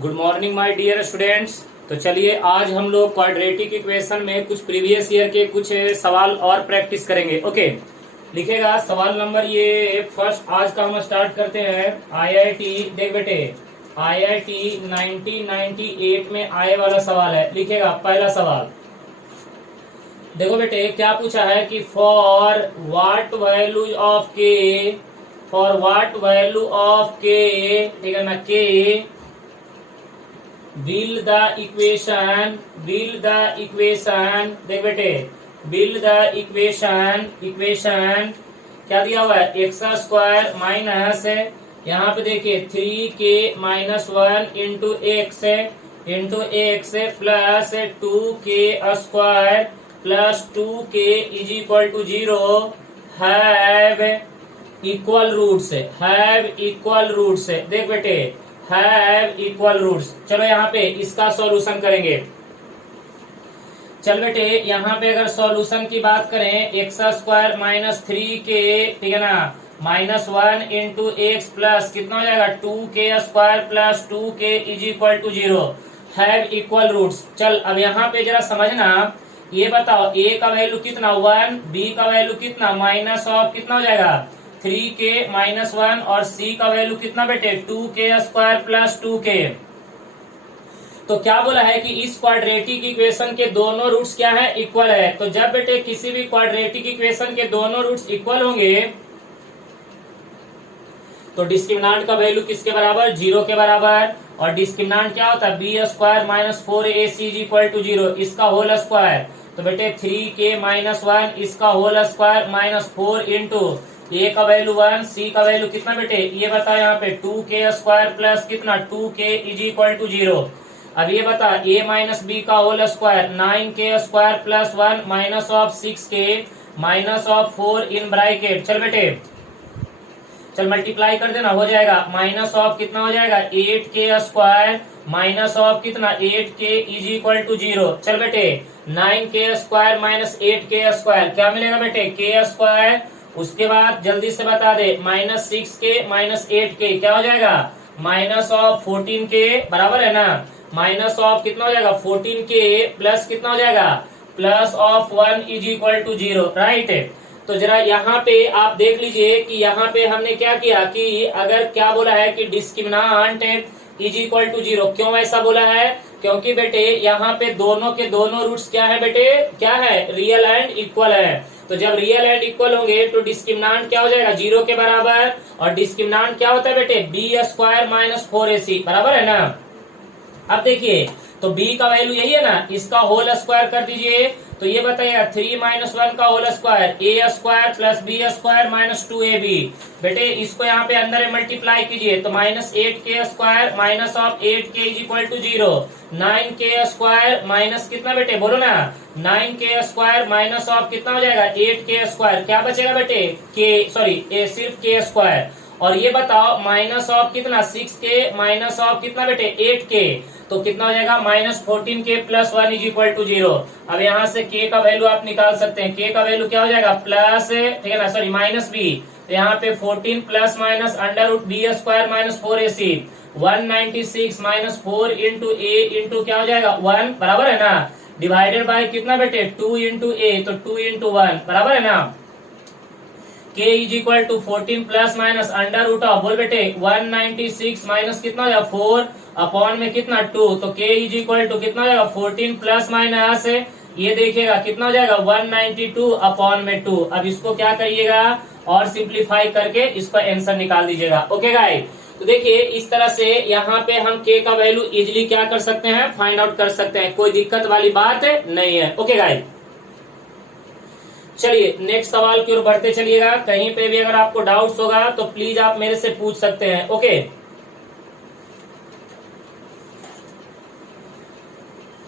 Good morning my dear students. तो चलिए आज हम लोग क्वाड्रेटिक इक्वेशन में कुछ प्रीवियस ईयर के कुछ सवाल और प्रैक्टिस करेंगे। ओके, लिखेगा सवाल नंबर ये फर्स्ट आज का हम स्टार्ट करते हैं। आईआईटी देख बेटे, आईआईटी 1998 में आए वाला सवाल है। लिखेगा पहला सवाल, देखो बेटे क्या पूछा है कि फॉर व्हाट वैल्यू ऑफ के, फॉर व्हाट वैल्यू ऑफ के, ठीक है ना, के build the equation देख बेटे, build the equation क्या दिया हुआ है, एक्स स्क्वायर माइनस, यहाँ पे देखिए 3k minus 1 into x plus 2k square plus 2k is equal to 0 have equal roots. देख बेटे, हैव इक्वल रूट्स। चलो यहाँ पे इसका सॉल्यूशन करेंगे। चल बेटे यहाँ पे अगर सॉल्यूशन की बात करें, एक्स स्क्वायर माइनस 3k, ठीक है ना, माइनस 1 इंटू एक्स प्लस कितना हो जाएगा 2k square plus 2k is equal to 0 have equal roots. चल अब यहाँ पे जरा समझना, ये बताओ a का वैल्यू कितना 1, b का वैल्यू कितना माइनस ऑफ कितना हो जाएगा 3k माइनस 1 और c का वैल्यू कितना बेटे 2k स्क्वायर प्लस 2k। तो क्या बोला है कि इस क्वाड्रेटिक इक्वेशन के दोनों रूट्स क्या है, इक्वल है। तो जब बेटे किसी भी क्वाड्रेटिक इक्वेशन के दोनों रूट्स इक्वल होंगे तो डिस्क्रिमिनांट का वैल्यू किसके बराबर, 0 के बराबर। और डिस्क्रिमिनांट क्या होता है, b square minus 4ac is equal to 0, इसका होल स्क्वायर। तो बेटे 3k माइनस 1 इसका whole square minus 4 into a का वैल्यू 1, c का वैल्यू कितना बेटे, ये बताओ यहाँ पे 2k स्क्वायर प्लस कितना 2k इज इक्वल टू 0। अब ये बता a माइनस बी का whole square 9k square plus 1 minus of 6k minus of 4 in bracket. चल बेटे चल मल्टीप्लाई कर देना, हो जाएगा माइनस ऑफ कितना हो जाएगा 8k स्क्वायर माइनस ऑफ कितना 8k इज इक्वल टू 0। चल बेटे 9k square minus 8k square क्या मिलेगा बेटे k स्क्वायर। उसके बाद जल्दी से बता दे माइनस 6k माइनस 8k क्या हो जाएगा माइनस ऑफ 14k, बराबर है ना, माइनस ऑफ कितना हो जाएगा 14k प्लस कितना हो जाएगा plus of 1 is equal to 0, right. तो जरा यहाँ पे आप देख लीजिए कि यहाँ पे हमने क्या किया कि अगर क्या बोला है कि डिस्क्रिमिनांट इज इक्वल टू 0, क्यों ऐसा बोला है, क्योंकि बेटे यहाँ पे दोनों के दोनों रूट्स क्या है बेटे, क्या है, रियल एंड इक्वल है। तो जब रियल एंड इक्वल होंगे तो डिस्क्रिमिनांट क्या हो जाएगा 0 के बराबर। और डिस्क्रिमिनांट क्या होता है बेटे बी स्क्वायर माइनस 4ac, बराबर है ना। अब देखिए तो b का वैल्यू यही है ना, इसका होल स्क्वायर कर दीजिए। तो ये बताइएगा 3 माइनस 1 का whole square a square plus b square minus 2ab। बेटे इसको यहाँ पे अंदर मल्टीप्लाई कीजिए तो minus 8k square minus of 8k is equal to 0, 9k square minus कितना बेटे बोलो ना 9k स्क्वायर माइनस ऑफ कितना हो जाएगा 8k स्क्वायर, क्या बचेगा बेटे सिर्फ k स्क्वायर। और ये बताओ माइनस ऑफ कितना 6k माइनस ऑफ कितना बेटे 8k, तो कितना हो जाएगा minus 14k plus 1 is equal to 0। अब यहाँ से k का वैल्यू आप निकाल सकते हैं, k का वैल्यू क्या हो जाएगा प्लस, ठीक है ना, माइनस b। तो यहाँ पे 14 plus minus under root b square minus 4ac 196 minus 4 into a into क्या हो जाएगा 1, बराबर है ना, डिवाइडेड बाय कितना बेटे 2 इंटू a, तो 2 इंटू 1 बराबर है ना। k is equal to 14 plus minus under root of बोल बेटे 196 माइनस कितना हो जाएगा 4 अपॉन में कितना 2, तो k इज इक्वल टू कितना हो जाएगा 14 प्लस माइनस ये देखिएगा कितना हो जाएगा 192 अपॉन में 2। अब इसको क्या करिएगा और सिंप्लीफाई करके इसका आंसर निकाल दीजिएगा। ओके गाइस, तो देखिए इस तरह से यहाँ पे हम k का वैल्यू इजिली क्या कर सकते हैं, फाइंड आउट कर सकते हैं, कोई दिक्कत वाली बात नहीं है। ओके गाइस, चलिए नेक्स्ट सवाल की ओर बढ़ते चलिएगा। कहीं पे भी अगर आपको डाउट्स होगा तो प्लीज आप मेरे से पूछ सकते हैं। ओके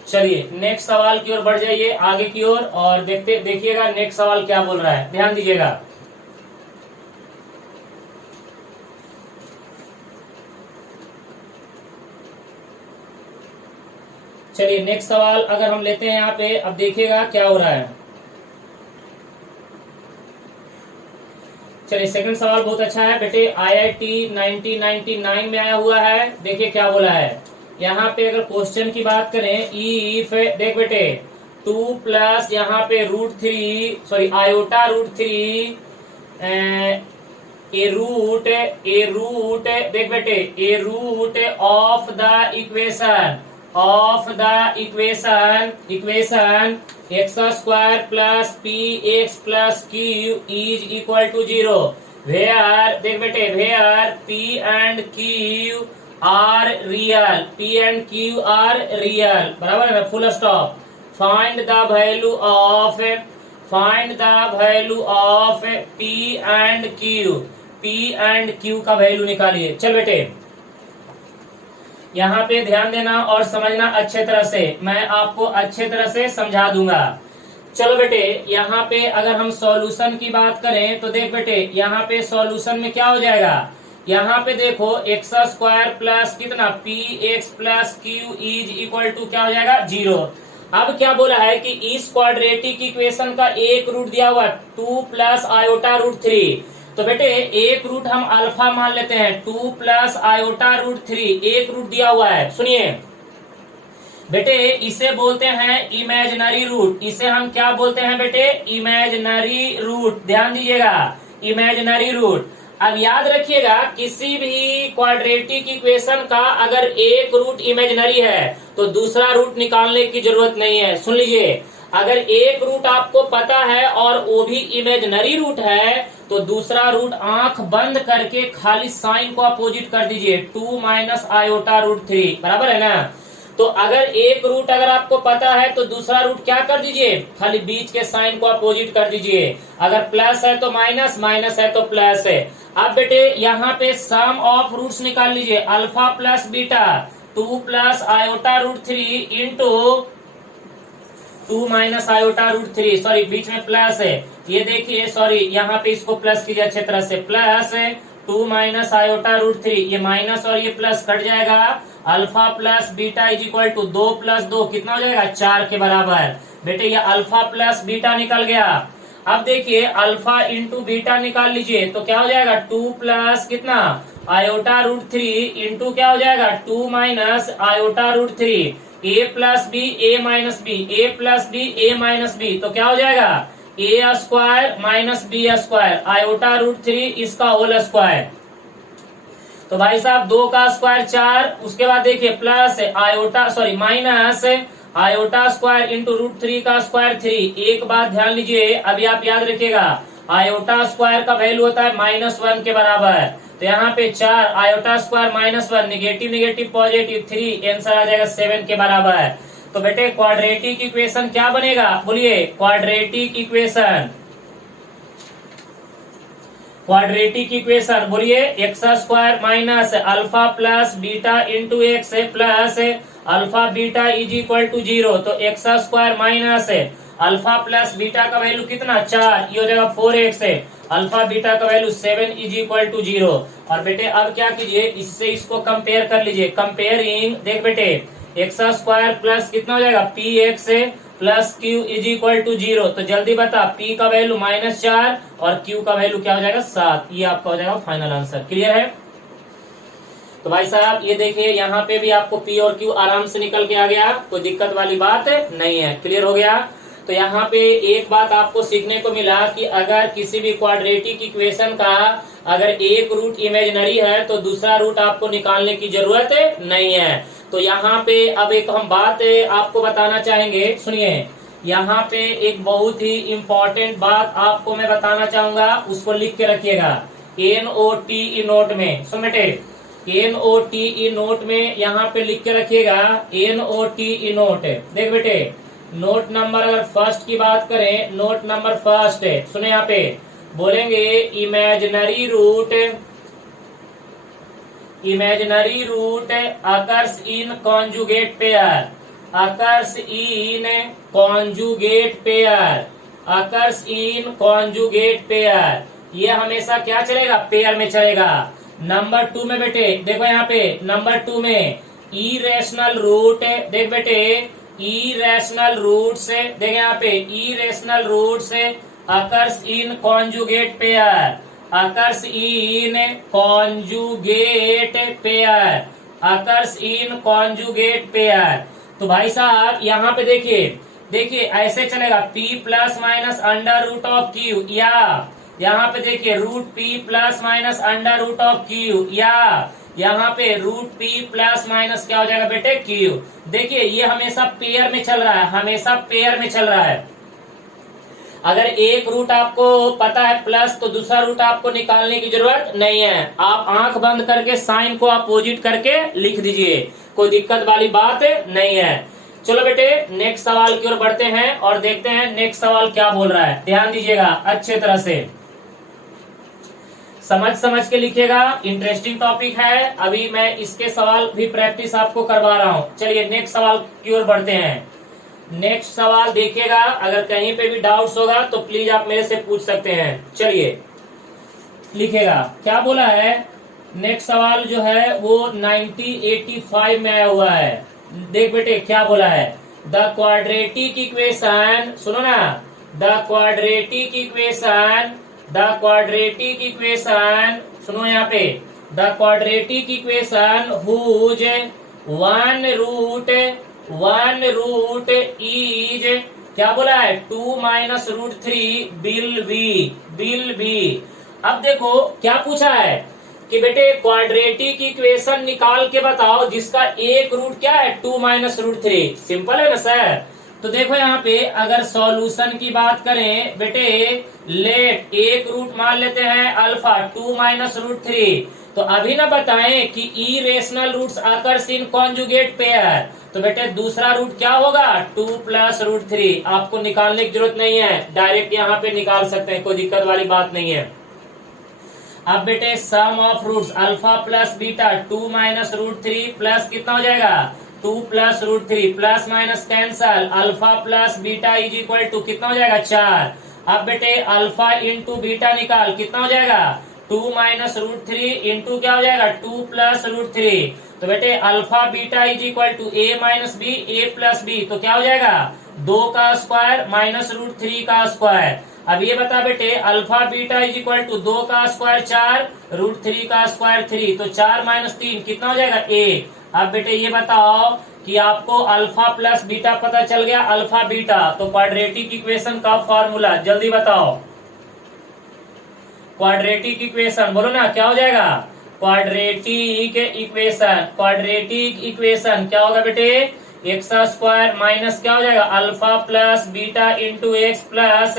चलिए नेक्स्ट सवाल की ओर बढ़ जाइए आगे की ओर और देखिएगा नेक्स्ट सवाल क्या बोल रहा है, ध्यान दीजिएगा। चलिए नेक्स्ट सवाल अगर हम लेते हैं यहाँ पे, अब देखिएगा क्या हो रहा है। चलिए सेकंड सवाल बहुत अच्छा है बेटे, आईआईटी 1999 में आया हुआ है। देखिए क्या बोला है यहाँ पे अगर क्वेश्चन की बात करें, इफ देख बेटे 2 प्लस यहाँ पे √3 आयोटा √3 ए रूट देख बेटे a root of the equation x² plus p x plus q is equal to 0 where देख बेटे where p and q are real, बराबर है ना, full stop. Find the value of p and q का value निकालिए। चल बेटे यहाँ पे ध्यान देना और समझना अच्छे तरह से, मैं आपको अच्छे तरह से समझा दूंगा। चलो बेटे यहाँ पे अगर हम सॉल्यूशन की बात करें तो देख बेटे यहाँ पे सॉल्यूशन में क्या हो जाएगा, यहाँ पे देखो x² प्लस कितना p x plus q is equal to क्या हो जाएगा 0। अब क्या बोला है कि इस क्वाड्रेटिक इक्वेशन का एक रूट दिया हुआ 2 प्लस आयोटा √3, तो बेटे एक रूट हम अल्फा मान लेते हैं, 2 प्लस आयोटा √3 एक रूट दिया हुआ है। सुनिए बेटे इसे बोलते हैं इमेजिनरी रूट, इसे हम क्या बोलते हैं बेटे, इमेजिनरी रूट, ध्यान दीजिएगा इमेजिनरी रूट। अब याद रखिएगा किसी भी क्वाड्रेटिक इक्वेशन का अगर एक रूट इमेजिनरी है तो दूसरा रूट निकालने की जरूरत नहीं है। सुन लीजिए, अगर एक रूट आपको पता है और वो भी इमेजिनरी रूट है तो दूसरा रूट आंख बंद करके खाली साइन को अपोजिट कर दीजिए, 2 माइनस आयोटा √3, बराबर है ना। तो अगर एक रूट अगर आपको पता है तो दूसरा रूट क्या कर दीजिए, खाली बीच के साइन को अपोजिट कर दीजिए। अगर प्लस है तो माइनस, माइनस है तो प्लस है। अब बेटे यहाँ पे सम ऑफ रूट्स निकाल लीजिए, alpha plus beta 2 plus iota √3 into 2 minus iota √3, बीच में प्लस है, ये देखिए यहाँ पे इसको प्लस कीजिए अच्छे तरह से, प्लस 2 माइनस आयोटा √3, ये माइनस और ये प्लस कट जाएगा, alpha plus beta is equal to 2 plus 2 कितना हो जाएगा 4 के बराबर। बेटे ये अल्फा प्लस बीटा निकल गया। अब देखिए अल्फा इंटू बीटा निकाल लीजिए तो क्या हो जाएगा 2 प्लस कितना आयोटा √3 इंटू क्या हो जाएगा 2 minus iota √3, a plus b a minus b, a plus b a minus b, तो क्या हो जाएगा a² माइनस b² आयोटा √3 इसका होल स्क्वायर। तो भाई साहब 2 का स्क्वायर 4, उसके बाद देखिए plus iota minus iota square into √3 का स्क्वायर 3। एक बात ध्यान लीजिए, अभी आप याद रखिएगा आयोटा स्क्वायर का वैल्यू होता है -1 के बराबर, तो यहाँ पे 4 iota square -1 negative negative positive 3, answer आ जाएगा 7 के बराबर। तो बेटे क्वाड्रेटिक इक्वेशन क्या बनेगा, बोलिए क्वाड्रेटिक इक्वेशन बोलिए x² minus alpha plus beta into x plus alpha beta is equal to 0, तो x² minus alpha plus beta का वैल्यू कितना 4, ये हो जाएगा 4x, अल्फा बीटा का वैल्यू 7 इज इक्वल टू 0। और बेटे अब क्या कीजिए, इससे इसको कंपेयर कर लीजिए, कंपेयरिंग देख बेटे x² प्लस कितना हो जाएगा px plus q is equal to 0, तो जल्दी बता p का वैल्यू -4 और q का वैल्यू क्या हो जाएगा 7, ये आपका हो जाएगा फाइनल आंसर। क्लियर है। तो भाई साहब ये देखिए यहाँ पे भी आपको p और q आराम से निकल के आ गया, कोई दिक्कत वाली बात नहीं है। क्लियर हो गया। तो यहाँ पे एक बात आपको सीखने को मिला कि अगर किसी भी क्वाड्रेटिक इक्वेशन का अगर एक रूट इमेजिनरी है तो दूसरा रूट आपको निकालने की जरूरत नहीं है। तो यहाँ पे अब एक हम बात आपको बताना चाहेंगे, सुनिए यहाँ पे एक बहुत ही इम्पोर्टेंट बात आपको मैं बताना चाहूंगा, उसको लिख के रखिएगा NOTE नोट में। सुन बेटे NOTE नोट में यहाँ पे लिख के रखिएगा NOTE नोट। देख बेटे नोट नंबर अगर फर्स्ट की बात करें, नोट नंबर फर्स्ट है, सुने यहाँ पे बोलेंगे imaginary root occurs in conjugate pair, occurs in conjugate pair, ये हमेशा क्या चलेगा पेयर में चलेगा। नंबर 2 में बेटे देखो यहाँ पे नंबर 2 में इरेशनल रूट, देख बेटे इरेशनल रूट से, देख यहाँ पे इरेशनल रूट से occurs in conjugate pair, occurs in conjugate pair, occurs in conjugate pair. तो भाई साहब यहाँ पे देखिए ऐसे चलेगा p plus minus under root of q, या यहाँ पे देखिए root p plus minus under root of q, या यहाँ पे रूट p प्लस माइनस क्या हो जाएगा बेटे क्यू। देखिए ये हमेशा पेयर में चल रहा है, हमेशा पेयर में चल रहा है। अगर एक रूट आपको पता है प्लस तो दूसरा रूट आपको निकालने की जरूरत नहीं है, आप आंख बंद करके साइन को अपोजिट करके लिख दीजिए, कोई दिक्कत वाली बात नहीं है। चलो बेटे नेक्स्ट सवाल की ओर बढ़ते हैं और देखते हैं नेक्स्ट सवाल क्या बोल रहा है। ध्यान दीजिएगा अच्छे तरह से, समझ के लिखिएगा, इंटरेस्टिंग टॉपिक है। अभी मैं इसके सवाल भी प्रैक्टिस आपको करवा रहा हूँ। चलिए नेक्स्ट सवाल की ओर बढ़ते हैं। नेक्स्ट सवाल देखिएगा, अगर कहीं पे भी डाउट्स होगा तो प्लीज आप मेरे से पूछ सकते हैं। चलिए लिखिएगा क्या बोला है। नेक्स्ट सवाल जो है वो 1985 में आया हुआ है। देख बेटे क्या बोला है, द क्वाड्रेटिक इक्वेशन, सुनो ना, द क्वाड्रेटिक इक्वेशन सुनो यहाँ पे, the quadratic equation whose one root is क्या बोला है 2 माइनस रूट 3 विल बी। अब देखो क्या पूछा है कि बेटे क्वाड्रेटिक इक्वेशन निकाल के बताओ जिसका एक रूट क्या है 2 माइनस रूट 3। सिंपल है ना सर। तो देखो यहाँ पे अगर सॉल्यूशन की बात करें बेटे, लेट एक रूट मान लेते हैं अल्फा 2 माइनस रूट 3। तो अभी ना बताएं कि irrational roots occurs in conjugate pair, तो बेटे दूसरा रूट क्या होगा 2 प्लस रूट 3। आपको निकालने की जरूरत नहीं है, डायरेक्ट यहाँ पे निकाल सकते हैं, कोई दिक्कत वाली बात नहीं है। अब बेटे sum of roots alpha plus beta 2 minus root 3 plus कितना हो जाएगा 2 plus root 3, plus minus cancel, alpha plus beta is equal to कितना हो जाएगा 4। अब बेटे अल्फा इंटू बीटा निकाल, कितना हो जाएगा 2 माइनस रूट 3 इंटू क्या हो जाएगा 2 प्लस रूट 3। तो बेटे alpha beta is equal to a minus b, a plus b, तो क्या हो जाएगा 2 का स्क्वायर माइनस रूट 3 का स्क्वायर। अब ये बता बेटे alpha beta is equal to 2 का स्क्वायर 4, रूट 3 का स्क्वायर 3, तो 4 माइनस 3 कितना हो जाएगा 1। अब बेटे ये बताओ कि आपको अल्फा प्लस बीटा पता चल गया, अल्फा बीटा, तो क्वाड्रेटिक इक्वेशन का फॉर्मूला जल्दी बताओ। क्वाड्रेटिक इक्वेशन बोलो ना क्या हो जाएगा, क्वाड्रेटिक इक्वेशन क्या होगा बेटे एक्स स्क्वायर माइनस क्या हो जाएगा alpha plus beta into x plus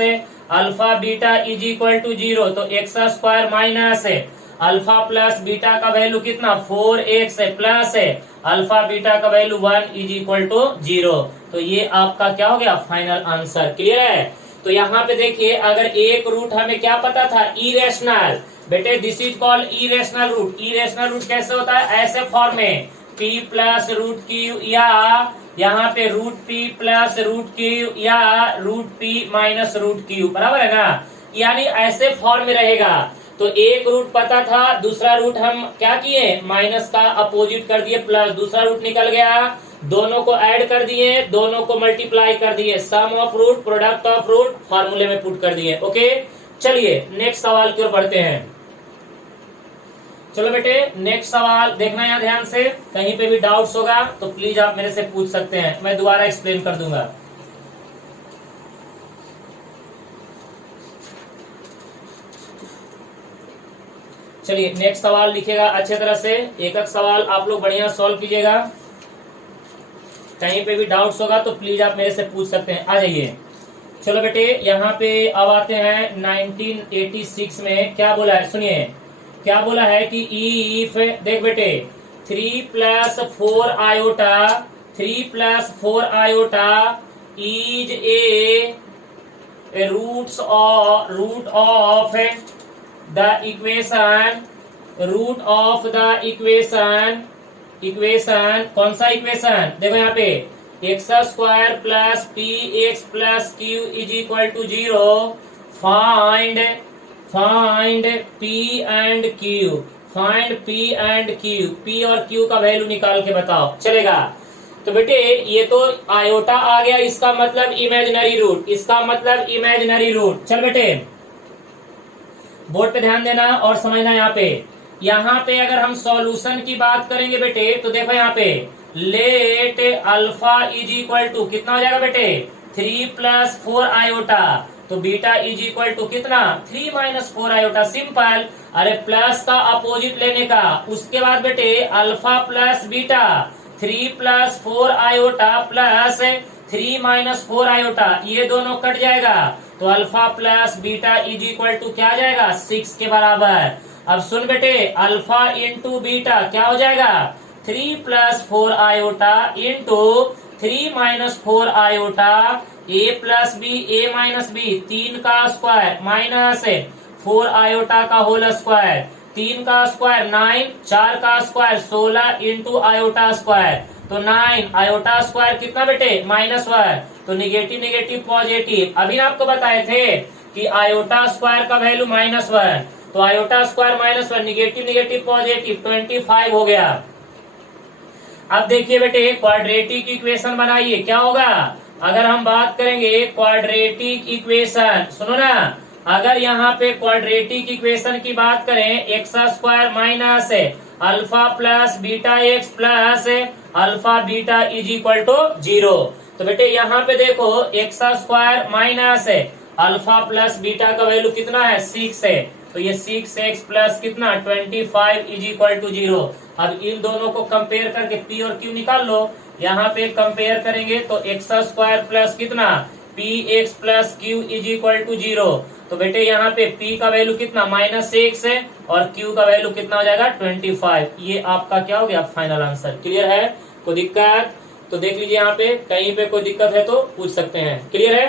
alpha beta is equal to 0। तो x square minus alpha plus beta का वैल्यू कितना 4x प्लस अल्फा बीटा का वैल्यू 1 इज इक्वल टू 0। तो ये आपका क्या हो गया फाइनल आंसर। क्लियर है। तो यहाँ पे देखिए अगर एक रूट हमें क्या पता था इरेशनल, बेटे this is called irrational root. Irrational root कैसे होता है, ऐसे फॉर्म में p प्लस रूट क्यू, या यहाँ पे root p plus root q, या root p minus root q, बराबर है ना, यानी ऐसे फॉर्म में रहेगा। तो एक रूट पता था, दूसरा रूट हम क्या किए माइनस का अपोजिट कर दिए प्लस, दूसरा रूट निकल गया, दोनों को ऐड कर दिए, दोनों को मल्टीप्लाई कर दिए, sum of root product of root फॉर्मूले में पुट कर दिए। ओके चलिए नेक्स्ट सवाल की ओर बढ़ते हैं। चलो बेटे नेक्स्ट सवाल देखना यहाँ ध्यान से, कहीं पे भी डाउट्स होगा तो प्लीज आप मेरे से पूछ सकते हैं, मैं दोबारा एक्सप्लेन कर दूंगा। चलिए नेक्स्ट सवाल लिखिएगा अच्छे तरह से, एक एक सवाल आप लोग बढ़िया सॉल्व कीजिएगा, कहीं पे भी डाउट्स होगा तो प्लीज आप मेरे से पूछ सकते हैं, आ जाइए। चलो बेटे यहाँ पे अब आते हैं 1986 में क्या बोला है, सुनिए क्या बोला है कि इफ, देख बेटे 3 plus 4 iota is a root of the equation, कौन सा इक्वेशन, देखो यहाँ पे x square plus p x plus q is equal to 0, find p and q, p और क्यू का वैल्यू निकाल के बताओ, चलेगा। तो बेटे ये तो आयोटा आ गया, इसका मतलब इमेजिनरी रूट, चल बेटे बोर्ड पे ध्यान देना और समझना यहाँ पे यहाँ पे अगर हम सॉल्यूशन की बात करेंगे बेटे तो देखो यहाँ पे let alpha is equal to कितना हो जाएगा बेटे 3+4 आयोटा, तो बीटा इज इक्वल टू कितना 3-4 आयोटा। सिंपल। अरे प्लस का अपोजिट लेने का, उसके बाद बेटे alpha plus beta 3+4 iota plus 3-4 iota, ये दोनों कट जाएगा तो alpha plus beta is equal to क्या आ जाएगा 6 के बराबर। अब सुन बेटे अल्फा इंटू बीटा क्या हो जाएगा 3+4 iota into 3-4 iota a plus b a minus b 3 का स्क्वायर माइनस 4 आयोटा का होल स्क्वायर, 3 का स्क्वायर 9, 4 का स्क्वायर 16 इंटू आयोटा स्क्वायर, तो 9 आयोटा स्क्वायर कितना बेटे -1, तो निगेटिव निगेटिव पॉजिटिव। अभी ना आपको बताए थे कि आयोटा स्क्वायर का वैल्यू -1, तो iota square -1 negative negative positive 25 हो गया। अब देखिए बेटे क्वाड्रेटिक इक्वेशन बनाइए, क्या होगा अगर हम बात करेंगे क्वाड्रेटिक इक्वेशन, सुनो ना, अगर यहाँ पे क्वाड्रेटिक इक्वेशन की बात करें x square minus alpha plus beta x plus alpha beta is equal to 0, तो बेटे यहाँ पे देखो x square minus alpha plus beta का वैल्यू कितना है 6 है, तो ये 6x प्लस कितना 25 इज इक्वल टू 0। अब इन दोनों को कंपेयर करके p और q निकाल लो। यहाँ पे कंपेयर करेंगे तो एक्स स्क्वायर प्लस कितना px plus q is equal to 0, तो बेटे यहाँ पे p का वैल्यू कितना -6 है और q का वैल्यू कितना हो जाएगा 25। ये आपका क्या हो गया फाइनल आंसर। क्लियर है? कोई दिक्कत तो देख लीजिए, यहाँ पे कहीं पे कोई दिक्कत है तो पूछ सकते हैं। क्लियर है?